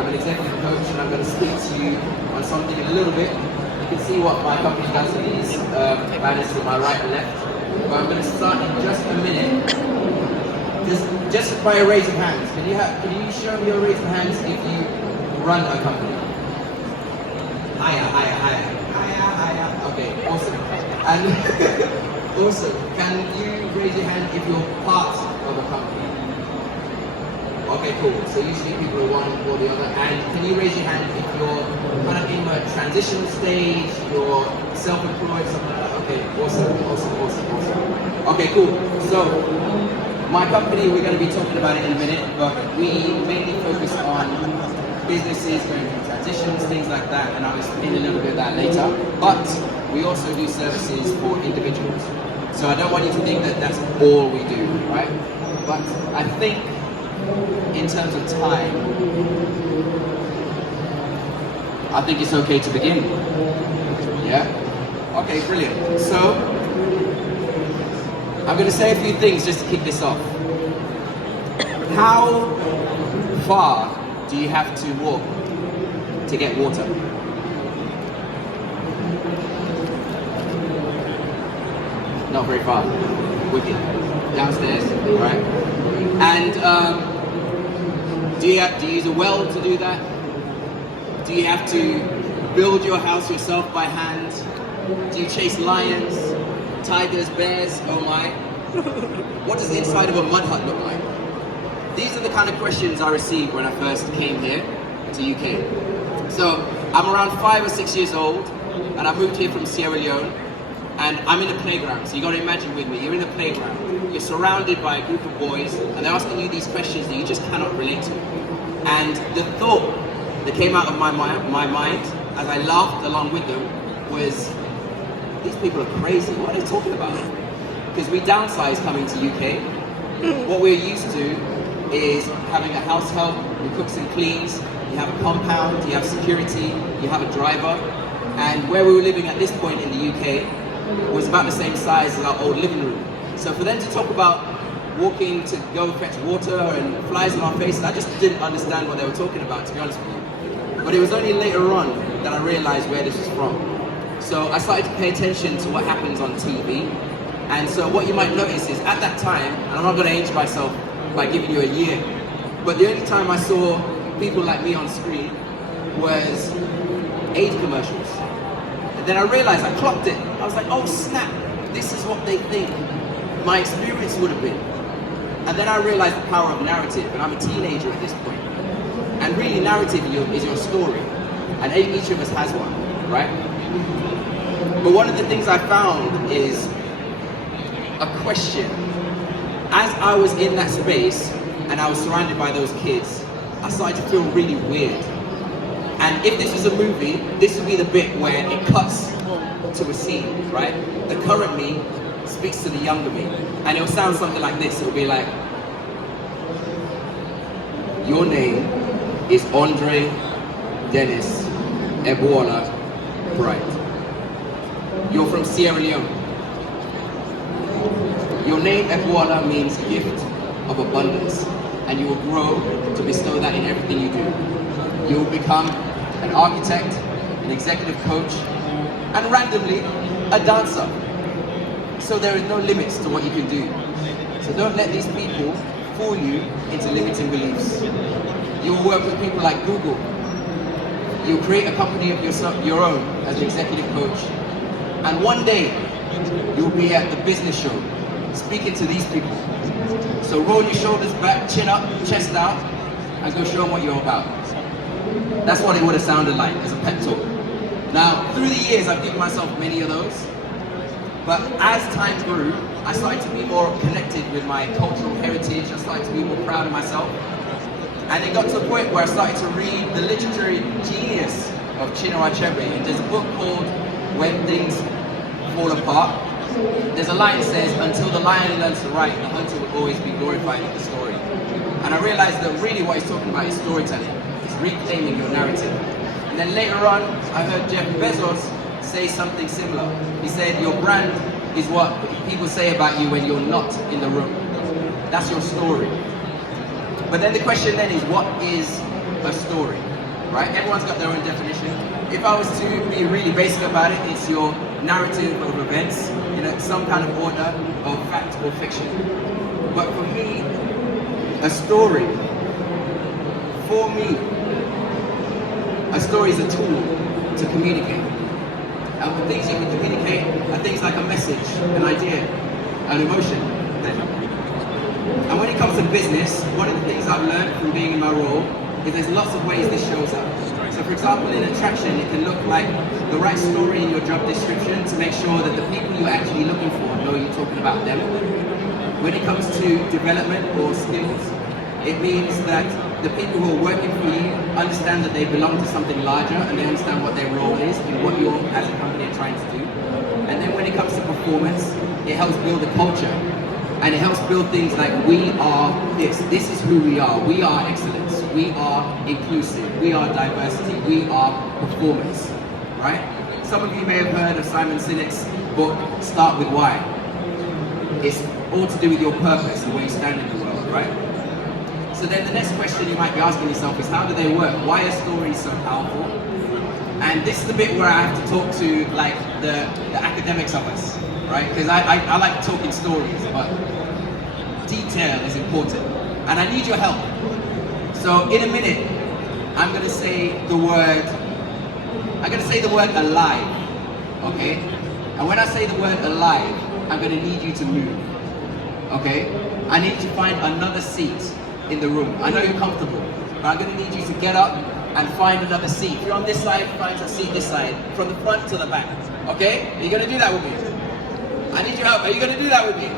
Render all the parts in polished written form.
I'm an executive coach, and I'm going to speak to you on something in a little bit. You can see what my company does with these banners to my right and left. But I'm going to start in just a minute. Just by a raise of hands. Can you show me your raise of hands if you run a company? Higher. Okay, awesome. And awesome. Can you raise your hand if you're part of a company? Okay, cool. So usually people are one or the other. And can you raise your hand if you're kind of in a transitional stage, you're self-employed, something like that? Okay, awesome. Okay, cool. So my company, we're going to be talking about it in a minute, but we mainly focus on businesses going through transitions, things like that, and I'll explain a little bit of that later. But we also do services for individuals. So I don't want you to think that that's all we do, right? But I think in terms of time, I think it's okay to begin. Yeah? Okay, brilliant. So I'm going to say a few things just to kick this off. How far do you have to walk to get water? Not very far. Wicked. Downstairs, right? And do you use a well to do that? Do you have to build your house yourself by hand? Do you chase lions, tigers, bears? Oh my. What does the inside of a mud hut look like? These are the kind of questions I received when I first came here to UK. So I'm around 5 or 6 years old, and I moved here from Sierra Leone, and I'm in a playground. So you got to imagine with me, you're in a playground, you're surrounded by a group of boys, and they're asking you these questions that you just cannot relate to. And the thought that came out of my mind as I laughed along with them was, these people are crazy. What are they talking about? Because we downsized coming to UK. What we're used to is having a house help who cooks and cleans, you have a compound, you have security, you have a driver. And where we were living at this point in the UK was about the same size as our old living room. So for them to talk about walking to go fetch water and flies in our faces, I just didn't understand what they were talking about, to be honest with you. But it was only later on that I realized where this was from. So I started to pay attention to what happens on TV. And so what you might notice is at that time, and I'm not going to age myself by giving you a year, but the only time I saw people like me on screen was aid commercials. And then I realized, I clocked it. I was like, oh snap, this is what they think my experience would have been. And then I realized the power of narrative, and I'm a teenager at this point. And really narrative is your story. And each of us has one, right? But one of the things I found is a question. As I was in that space and I was surrounded by those kids, I started to feel really weird. And if this was a movie, this would be the bit where it cuts to a scene, right? The current me speaks to the younger me. And it'll sound something like this. It'll be like, your name is André Dennis Ebola Bright. You're from Sierra Leone. Your name Ebola means gift of abundance, and you will grow to bestow that in everything you do. You will become an architect, an executive coach, and randomly, a dancer. So there is no limits to what you can do. So don't let these people fool you into limiting beliefs. You will work with people like Google. You'll create a company of your own as an executive coach. And one day, you'll be at the business show, speaking to these people. So roll your shoulders back, chin up, chest out, and go show them what you're about. That's what it would have sounded like as a pep talk. Now, through the years, I've given myself many of those. But as time grew, I started to be more connected with my cultural heritage. I started to be more proud of myself. And it got to a point where I started to read the literary genius of Chinua Achebe. And there's a book called When Things Fall Apart. There's a line that says, until the lion learns to write, the hunter will always be glorified in the story. And I realized that really what he's talking about is storytelling. It's reclaiming your narrative. And then later on, I heard Jeff Bezos say something similar. He said, your brand is what people say about you when you're not in the room. That's your story. But then the question then is, what is a story? right? Everyone's got their own definition. If I was to be really basic about it, it's your narrative of events, some kind of order of fact or fiction. But for me, a story is a tool to communicate. And the things you can communicate are things like a message, an idea, an emotion. And when it comes to business, one of the things I've learned from being in my role is there's lots of ways this shows up. So for example, in attraction, it can look like the right story in your job description to make sure that the people you're actually looking for know you're talking about them. When it comes to development or skills, it means that the people who are working for you understand that they belong to something larger and they understand what their role is in what you as a company are trying to do. And then when it comes to performance, it helps build a culture. And it helps build things like we are this is who we are excellence, we are inclusive, we are diversity, we are performance, right? Some of you may have heard of Simon Sinek's book, Start With Why. It's all to do with your purpose and where you stand in the world, right? So then the next question you might be asking yourself is how do they work? Why are stories so powerful? And this is the bit where I have to talk to like the academics of us, right? Because I like talking stories, but detail is important. And I need your help. So in a minute, I'm gonna say the word alive, okay? And when I say the word alive, I'm gonna need you to move, okay? I need you to find another seat in the room. I know you're comfortable, but I'm gonna need you to get up and find another seat. If you're on this side, find a seat this side, from the front to the back, okay? Are you gonna do that with me? I need your help. Are you gonna do that with me?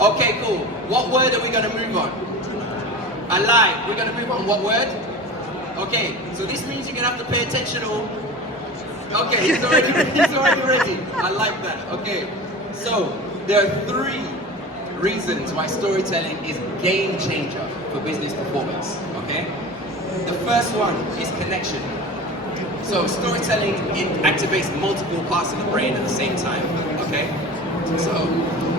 Okay, cool. What word are we gonna move on? Alive. We're gonna move on what word? Okay, so this means you're gonna have to pay attention or... Okay, he's already ready. I like that. Okay, so there are 3 reasons why storytelling is a game changer for business performance, okay? The first one is connection. So storytelling, it activates multiple parts of the brain at the same time, okay? So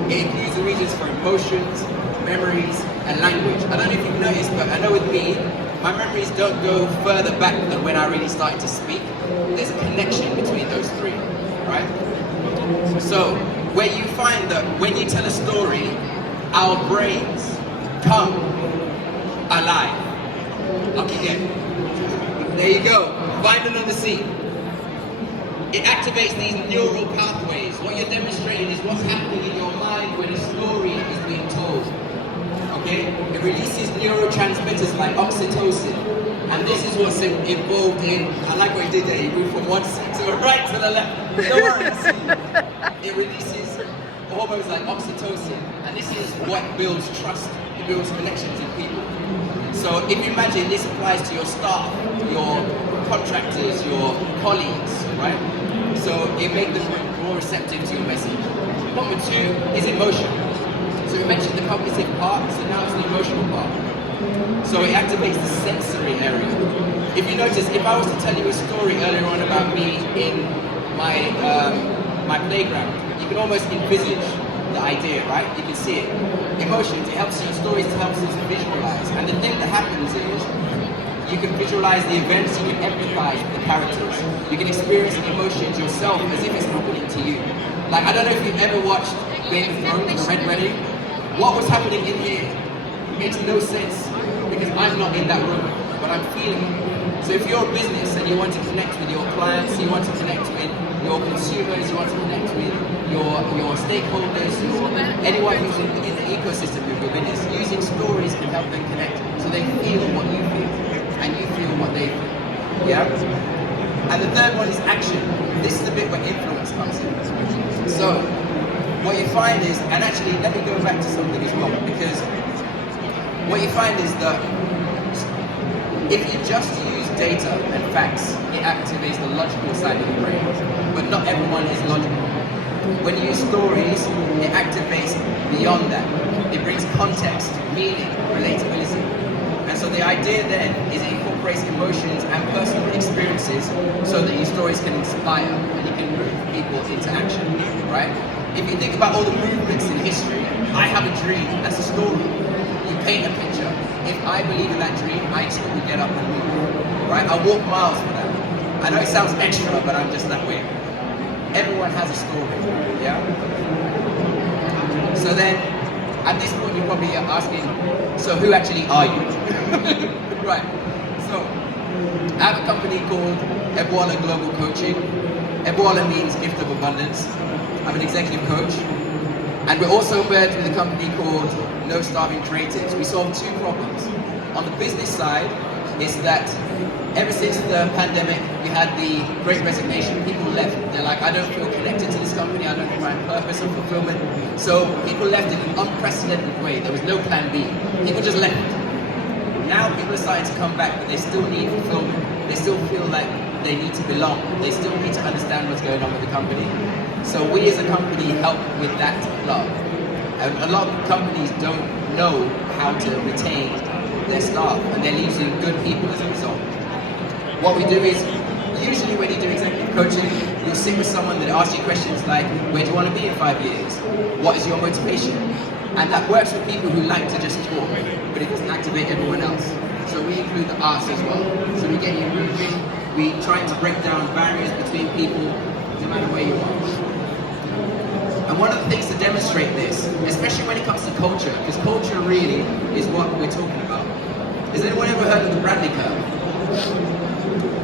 it includes the regions for emotions, memories, and language. I don't know if you've noticed, but I know with me, my memories don't go further back than when I really started to speak. There's a connection between those 3, right? So where you find that when you tell a story, our brains come alive. Okay, there you go. Find another seat. It activates these neural pathways. What you're demonstrating is what's happening in your mind when a story is being told. Okay? It releases neurotransmitters like oxytocin. And this is what's involved in, I like what you did there, you moved from one seat to the right to the left. Don't worry. It releases hormones like oxytocin. And this is what builds trust. It builds connections in people. So if you imagine this applies to your staff, your contractors, your colleagues, right? So it makes them more receptive to your message. Number 2 is emotion. So we mentioned the cognitive part, so now it's the emotional part. So it activates the sensory area. If you notice, if I was to tell you a story earlier on about me in my playground, you can almost envisage the idea, right? You can see it. Emotions, it helps you, stories helps us visualize. And the thing that happens is, you can visualize the events, you can empathize with the characters. You can experience the emotions yourself as if it's happening to you. Like, I don't know if you've ever watched Game of Thrones, The Red Wedding. What was happening in here makes no sense because I'm not in that room, but I'm feeling it. So if you're a business and you want to connect with your clients, you want to connect with your consumers, you want to connect with your stakeholders, anyone who's in the ecosystem of your business, using stories can help them connect so they feel what you feel and you feel what they feel. Yeah? And the third one is action. This is the bit where influence comes in. So what you find is, and actually let me go back to something as well, because what you find is that if you just use data and facts, it activates the logical side of the brain, but not everyone is logical. When you use stories, it activates beyond that. It brings context, meaning, relatability. And so the idea then is it incorporates emotions and personal experiences so that your stories can inspire and you can move people into action, right? If you think about all the movements in history, I have a dream, that's a story. You paint a picture. If I believe in that dream, I too will get up and move, right? I'll walk miles for that. I know it sounds extra, but I'm just that way. Everyone has a story, yeah? So then, at this point you're probably asking, so who actually are you? Right, so I have a company called Ebola Global Coaching. Ebola means gift of abundance. I'm an executive coach. And we're also merged with a company called No Starving Creatives. We solve two problems. On the business side, is that ever since the pandemic, we had the Great Resignation, people left. They're like, I don't feel connected to this company, I don't find purpose or fulfillment. So people left in an unprecedented way. There was no plan B. People just left. Now people are starting to come back, but they still need fulfillment. They still feel like they need to belong. They still need to understand what's going on with the company. So we as a company help with that love. A lot of companies don't know how to retain their staff, and they're losing good people as a result. What we do is, usually when you do executive coaching, you'll sit with someone that asks you questions like, where do you want to be in 5 years? What is your motivation? And that works for people who like to just talk, but it doesn't activate everyone else. So we include the arts as well. So we get you moving, we try to break down barriers between people, no matter where you are. And one of the things to demonstrate this, especially when it comes to culture, because culture really is what we're talking about. Has anyone ever heard of the Bradley curve?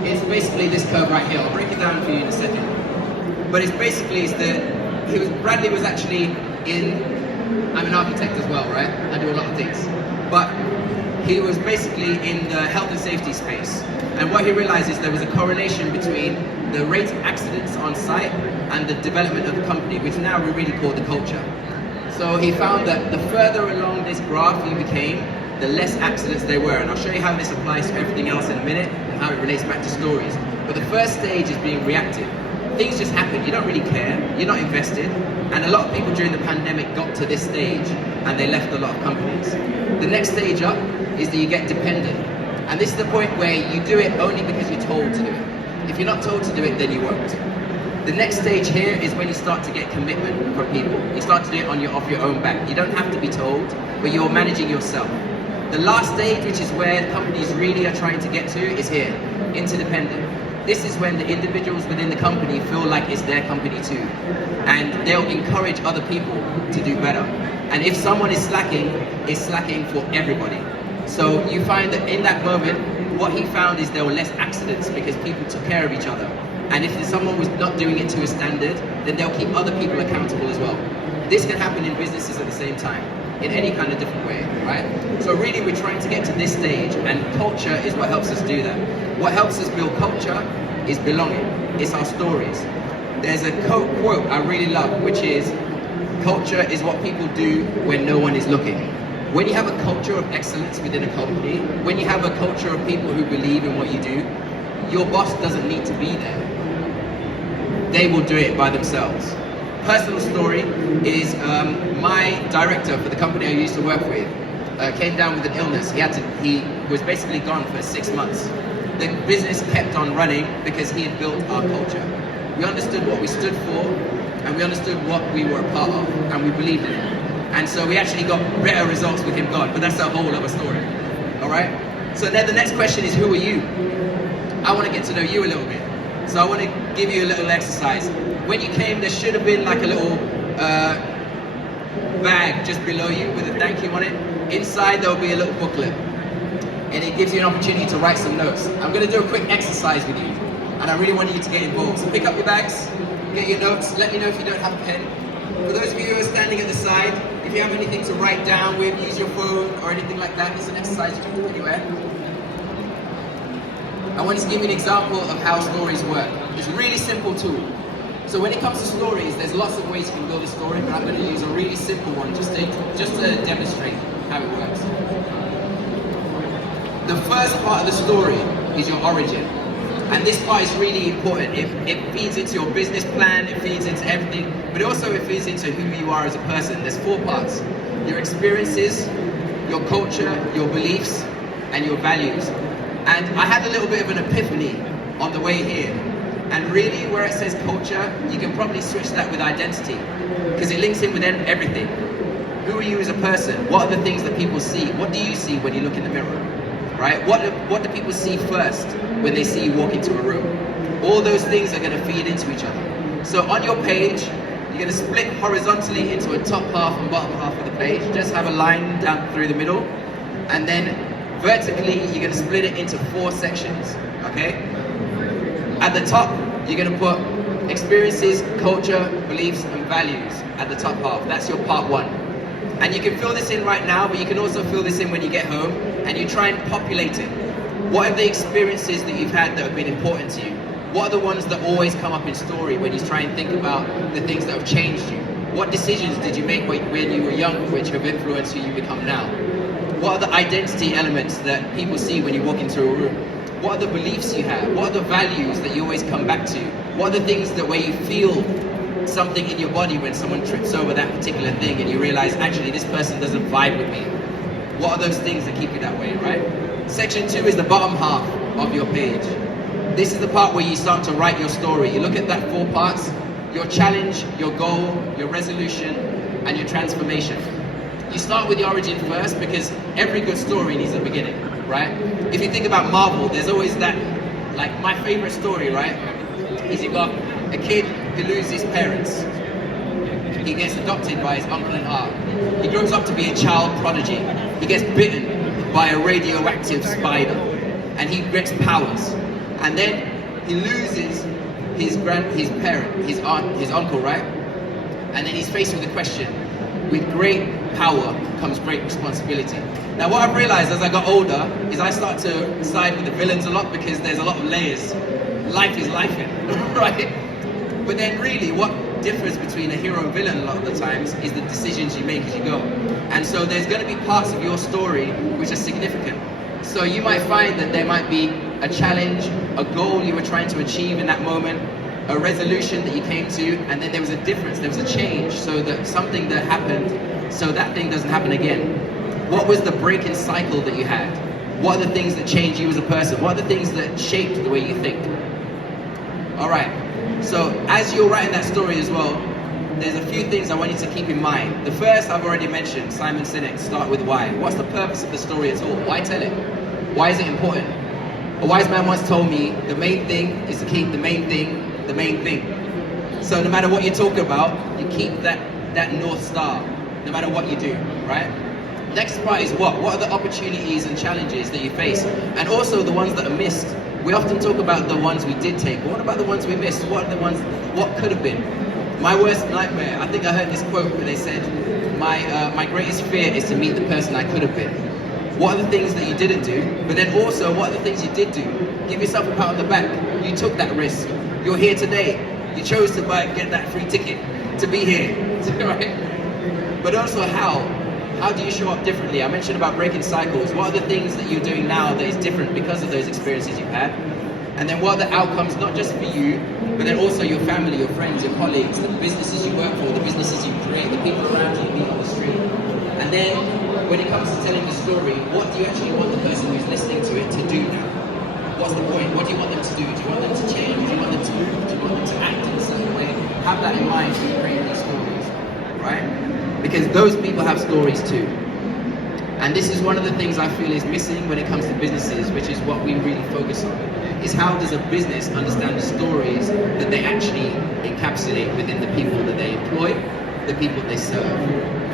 It's basically this curve right here. I'll break it down for you in a second. But it's basically Bradley was actually I'm an architect as well, right? I do a lot of things. But he was basically in the health and safety space. And what he realized is there was a correlation between the rate of accidents on site and the development of the company, which now we really call the culture. So he found that the further along this graph you became, the less accidents there were. And I'll show you how this applies to everything else in a minute and how it relates back to stories. But the first stage is being reactive. Things just happen, you don't really care, you're not invested. And a lot of people during the pandemic got to this stage and they left a lot of companies. The next stage up is that you get dependent. And this is the point where you do it only because you're told to do it. If you're not told to do it, then you won't. The next stage here is when you start to get commitment from people. You start to do it off your own back. You don't have to be told, but you're managing yourself. The last stage, which is where companies really are trying to get to, is here, interdependent. This is when the individuals within the company feel like it's their company too. And they'll encourage other people to do better. And if someone is slacking, it's slacking for everybody. So you find that in that moment, what he found is there were less accidents because people took care of each other. And if someone was not doing it to a standard, then they'll keep other people accountable as well. This can happen in businesses at the same time, in any kind of different way, right? So really we're trying to get to this stage, and culture is what helps us do that. What helps us build culture is belonging. It's our stories. There's a quote I really love, which is, culture is what people do when no one is looking. When you have a culture of excellence within a company, when you have a culture of people who believe in what you do, your boss doesn't need to be there. They will do it by themselves. Personal story is my director for the company I used to work with came down with an illness. He was basically gone for 6 months. The business kept on running because he had built our culture. We understood what we stood for, and we understood what we were a part of, and we believed in it. And so we actually got better results with him gone, but that's a whole other story, all right? So then the next question is, who are you? I want to get to know you a little bit. So I want to give you a little exercise. When you came, there should have been like a little bag just below you with a thank you on it. Inside there'll be a little booklet, and it gives you an opportunity to write some notes. I'm going to do a quick exercise with you, and I really want you to get involved. So pick up your bags, get your notes, let me know if you don't have a pen. For those of you who are standing at the side, if you have anything to write down with, use your phone or anything like that. It's an exercise you can do anywhere. I want to give you an example of how stories work. It's a really simple tool. So when it comes to stories, there's lots of ways you can build a story, but I'm going to use a really simple one just to demonstrate how it works. The first part of the story is your origin. And this part is really important. It feeds into your business plan, it feeds into everything, but also it feeds into who you are as a person. There's 4 parts: your experiences, your culture, your beliefs, and your values. And I had a little bit of an epiphany on the way here. And really, where it says culture, you can probably switch that with identity, because it links in with everything. Who are you as a person? What are the things that people see? What do you see when you look in the mirror? right? What do people see first when they see you walk into a room? All those things are going to feed into each other. So on your page, you're going to split horizontally into a top half and bottom half of the page. Just have a line down through the middle. And then vertically, you're going to split it into 4 sections, okay? At the top, you're going to put experiences, culture, beliefs, and values at the top half. That's your part 1. And you can fill this in right now, but you can also fill this in when you get home, and you try and populate it. What are the experiences that you've had that have been important to you? What are the ones that always come up in story when you try and think about the things that have changed you? What decisions did you make when you were young which have influenced who you become now? What are the identity elements that people see when you walk into a room? What are the beliefs you have? What are the values that you always come back to? What are the things that where you feel something in your body when someone trips over that particular thing and you realize, actually, this person doesn't vibe with me? What are those things that keep you that way, right? Section 2 is the bottom half of your page. This is the part where you start to write your story. You look at that 4 parts: your challenge, your goal, your resolution, and your transformation. You start with the origin first because every good story needs a beginning, right? If you think about Marvel, there's always that, like my favorite story, right? Is you got a kid who loses his parents. He gets adopted by his uncle and aunt. He grows up to be a child prodigy. He gets bitten by a radioactive spider and he gets powers. And then he loses his parent, his aunt, his uncle, right? And then he's faced with the question, with great power comes great responsibility. Now what I've realized as I got older is I start to side with the villains a lot because there's a lot of layers. Life is lifing, right? But then really what differs between a hero and villain a lot of the times is the decisions you make as you go. And so there's going to be parts of your story which are significant. So you might find that there might be a challenge, a goal you were trying to achieve in that moment, a resolution that you came to, and then there was a difference, there was a change, so that something that happened, so that thing doesn't happen again. What was the break-in cycle that you had? What are the things that changed you as a person? What are the things that shaped the way you think? All right, so as you're writing that story as well, there's a few things I want you to keep in mind. The first I've already mentioned, Simon Sinek, start with why. What's the purpose of the story at all? Why tell it? Why is it important? A wise man once told me, the main thing is to keep the main thing the main thing. So no matter what you talk about, you keep that North Star, no matter what you do, right? Next part is what? What are the opportunities and challenges that you face? And also the ones that are missed. We often talk about the ones we did take, but what about the ones we missed? What are the ones, what could have been? My worst nightmare, I think I heard this quote where they said, my greatest fear is to meet the person I could have been. What are the things that you didn't do? But then also, what are the things you did do? Give yourself a pat on the back. You took that risk. You're here today. You chose to get that free ticket to be here, right? But also how? How do you show up differently? I mentioned about breaking cycles. What are the things that you're doing now that is different because of those experiences you've had? And then what are the outcomes, not just for you, but then also your family, your friends, your colleagues, the businesses you work for, the businesses you create, the people around you meet on the street. And then when it comes to telling the story, what do you actually want the person who's listening to it to do now? What's the point? What do you want them to do? Do you want them to change? Do you want them to move? Do you want them to act in a certain way? Have that in mind when you create these stories, right? Because those people have stories too. And this is one of the things I feel is missing when it comes to businesses, which is what we really focus on, is how does a business understand the stories that they actually encapsulate within the people that they employ, the people they serve,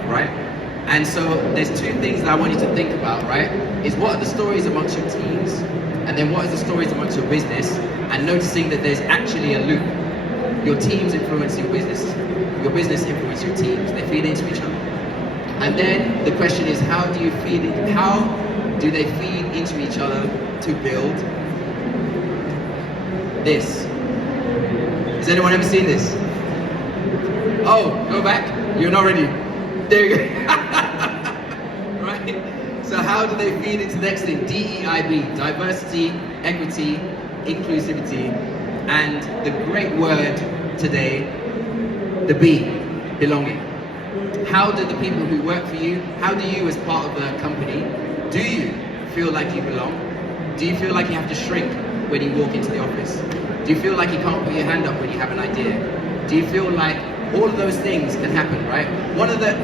right? And so there's 2 things that I want you to think about, right? Is what are the stories amongst your teams? And then what are the stories amongst your business? And noticing that there's actually a loop. Your teams influence your business influence your teams. They feed into each other. And then the question is, how do they feed into each other to build this? Has anyone ever seen this? Oh, go back. You're not ready. There you go. Right? So how do they feed into the next thing? DEIB, diversity, equity, inclusivity, and the great word today, the B, belonging. How do the people who work for you, how do you as part of the company, do you feel like you belong? Do you feel like you have to shrink when you walk into the office? Do you feel like you can't put your hand up when you have an idea? Do you feel like all of those things can happen, right? One of the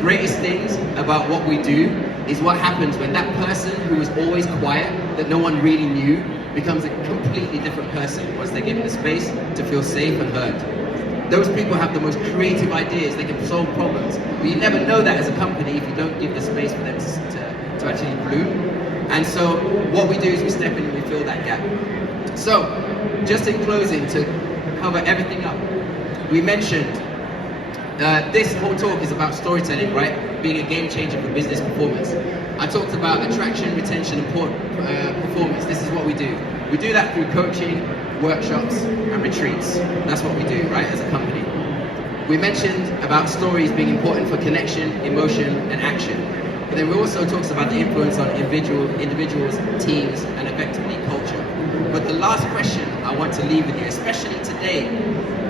greatest things about what we do is what happens when that person who was always quiet, that no one really knew, becomes a completely different person once they're given the space to feel safe and heard. Those people have the most creative ideas, they can solve problems, but you never know that as a company if you don't give the space for them to actually bloom. And so what we do is we step in and we fill that gap. So, just in closing, to cover everything up, we mentioned this whole talk is about storytelling, right? Being a game changer for business performance. I talked about attraction, retention, and performance. This is what we do. We do that through coaching, workshops, and retreats. That's what we do, right, as a company. We mentioned about stories being important for connection, emotion, and action. But then we also talked about the influence on individuals, teams, and effectively culture. But the last question I want to leave with you, especially today,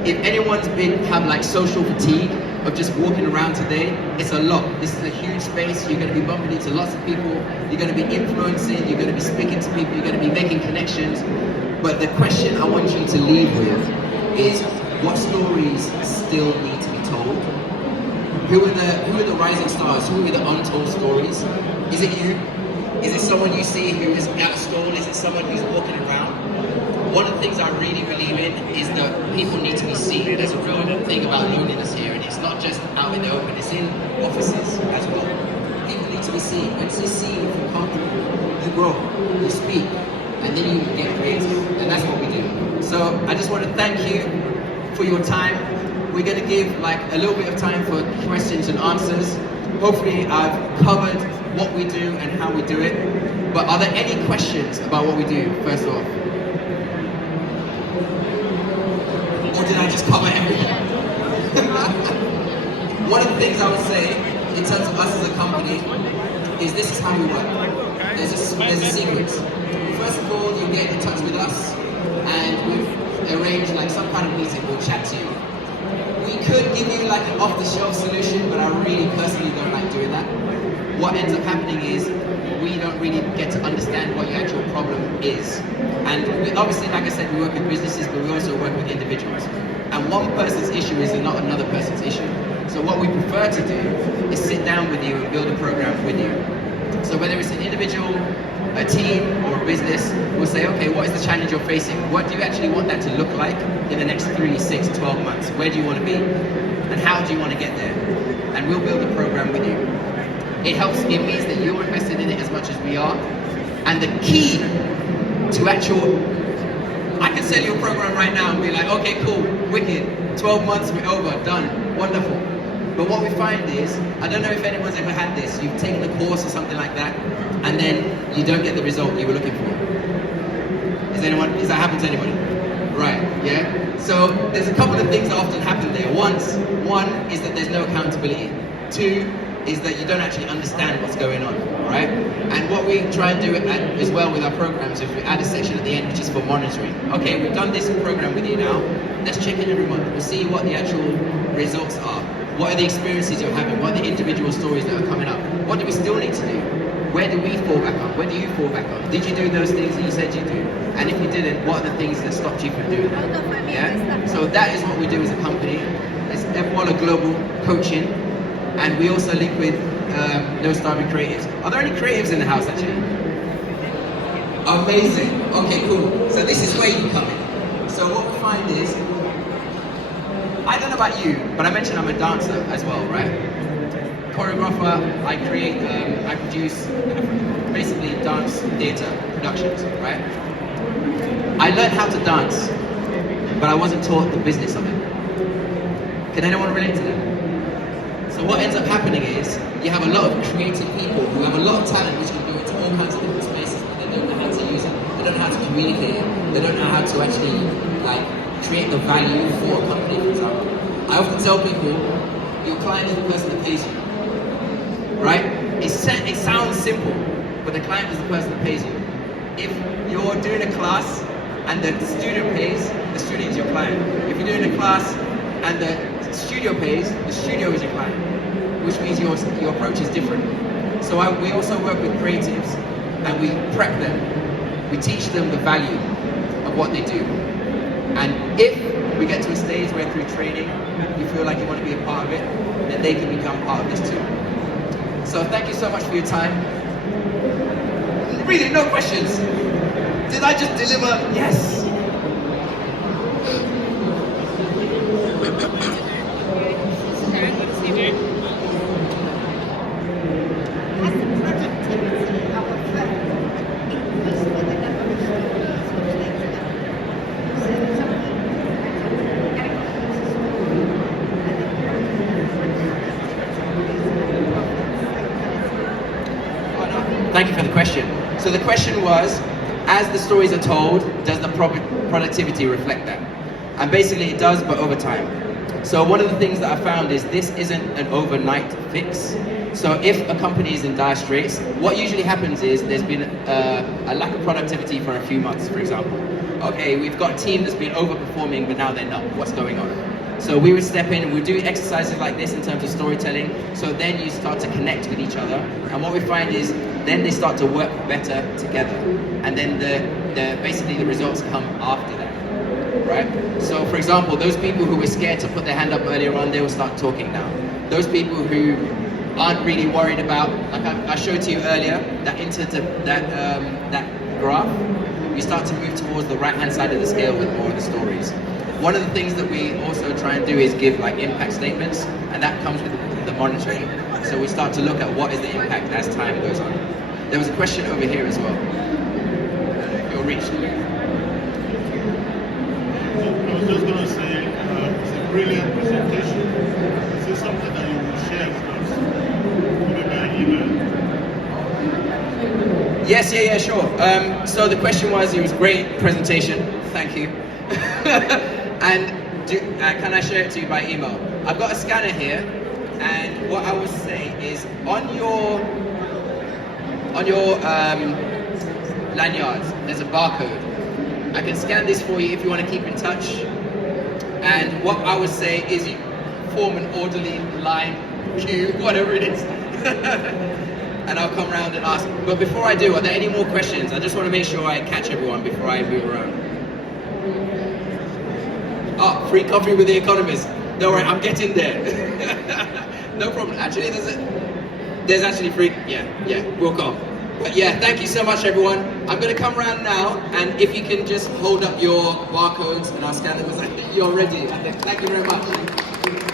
if anyone's have like social fatigue of just walking around today, it's a lot. This is a huge space. You're going to be bumping into lots of people. You're going to be influencing. You're going to be speaking to people. You're going to be making connections. But the question I want you to leave with is, what stories still need to be told? Who are the rising stars? Who are the untold stories? Is it you? Is it someone you see who is at school? Is it someone who's walking around? One of the things I really believe in is that people need to be seen. There's a real thing about loneliness here, and it's not just out in the open, it's in offices as well. People need to be seen. Once you see, you feel comfortable, you grow, you speak, and then you get creative, and that's what we do. So I just want to thank you for your time. We're going to give like a little bit of time for questions and answers. Hopefully I've covered what we do and how we do it. But are there any questions about what we do, first off? Or did I just cover everything? One of the things I would say, in terms of us as a company, is this is how we work. There's a sequence. First of all, you get in touch with us, and we've arranged like some kind of meeting. We'll chat to you. We could give you like an off-the-shelf solution, but I really personally don't like doing that. What ends up happening is we don't really get to understand what your actual problem is. And we, obviously, like I said, we work with businesses, but we also work with individuals. And one person's issue is not another person's issue. So what we prefer to do is sit down with you and build a program with you. So whether it's an individual, a team, or a business, we'll say, okay, what is the challenge you're facing? What do you actually want that to look like in the next 3, 6, 12 months? Where do you want to be? And how do you want to get there? And we'll build a program with you. It helps, it means that you're invested in it as much as we are. And the key to actual, I can sell you a program right now and be like, okay, cool, wicked, 12 months, we're over, done, wonderful. But what we find is, I don't know if anyone's ever had this, you've taken a course or something like that, and then you don't get the result you were looking for. Is that happened to anybody? Right, yeah? So there's a couple of things that often happen there. One is that there's no accountability. 2 is that you don't actually understand what's going on, right? And what we try and do as well with our programs is we add a section at the end which is for monitoring. Okay, we've done this program with you now, let's check in every month. We'll see what the actual results are. What are the experiences you're having? What are the individual stories that are coming up? What do we still need to do? Where do we fall back on? Where do you fall back on? Did you do those things that you said you do? And if you didn't, what are the things that stopped you from doing that? Yeah? So that is what we do as a company. It's F1 Global Coaching. And we also link with No Starving Creatives. Are there any creatives in the house actually? Amazing. Okay, cool. So this is where you come in. So what we find is, I don't know about you, but I mentioned I'm a dancer as well, right? Choreographer, I produce basically dance theatre productions, right? I learned how to dance, but I wasn't taught the business of it. Can anyone relate to that? So what ends up happening is, you have a lot of creative people who have a lot of talent which can go into all kinds of different spaces, but they don't know how to use it. They don't know how to communicate it. They don't know how to actually create the value for a company, for example. I often tell people, your client is the person that pays you, right? It sounds simple, but the client is the person that pays you. If you're doing a class and the student pays, the student is your client. If you're doing a class and the studio pays, the studio is your client, which means your approach is different. So we also work with creatives and we prep them. We teach them the value of what they do. And if we get to a stage where through training, you feel like you want to be a part of it, then they can become part of this too. So thank you so much for your time. Really, no questions. Did I just deliver? Yes. Thank you for the question. So the question was, as the stories are told, does the productivity reflect that? And basically it does, but over time. So one of the things that I found is this isn't an overnight fix. So if a company is in dire straits, what usually happens is there's been a lack of productivity for a few months, for example. Okay, we've got a team that's been overperforming, but now they're not. What's going on? So we would step in and we do exercises like this in terms of storytelling. So then you start to connect with each other. And what we find is then they start to work better together. And then basically the results come after that, right? So for example, those people who were scared to put their hand up earlier on, they will start talking now. Those people who aren't really worried about, like I showed to you earlier, that graph, you start to move towards the right-hand side of the scale with more of the stories. One of the things that we also try and do is give like impact statements, and that comes with the monitoring. So we start to look at what is the impact as time goes on. There was a question over here as well. You'll reach. I was just going to say, it's a brilliant presentation. Is this something that you will share with us? Maybe by email? Yes, yeah, sure. So the question was, it was a great presentation. Thank you. And can I share it to you by email? I've got a scanner here, and what I would say is on your lanyards, there's a barcode. I can scan this for you if you want to keep in touch. And what I would say is you form an orderly line, queue, whatever it is. And I'll come around and ask. But before I do, are there any more questions? I just want to make sure I catch everyone before I move around. Oh, free coffee with the economist. Don't worry, I'm getting there. No problem. Actually, there's actually free. Yeah, we'll go. But yeah, thank you so much, everyone. I'm going to come around now, and if you can just hold up your barcodes and I'll scan them as you're ready. Thank you very much.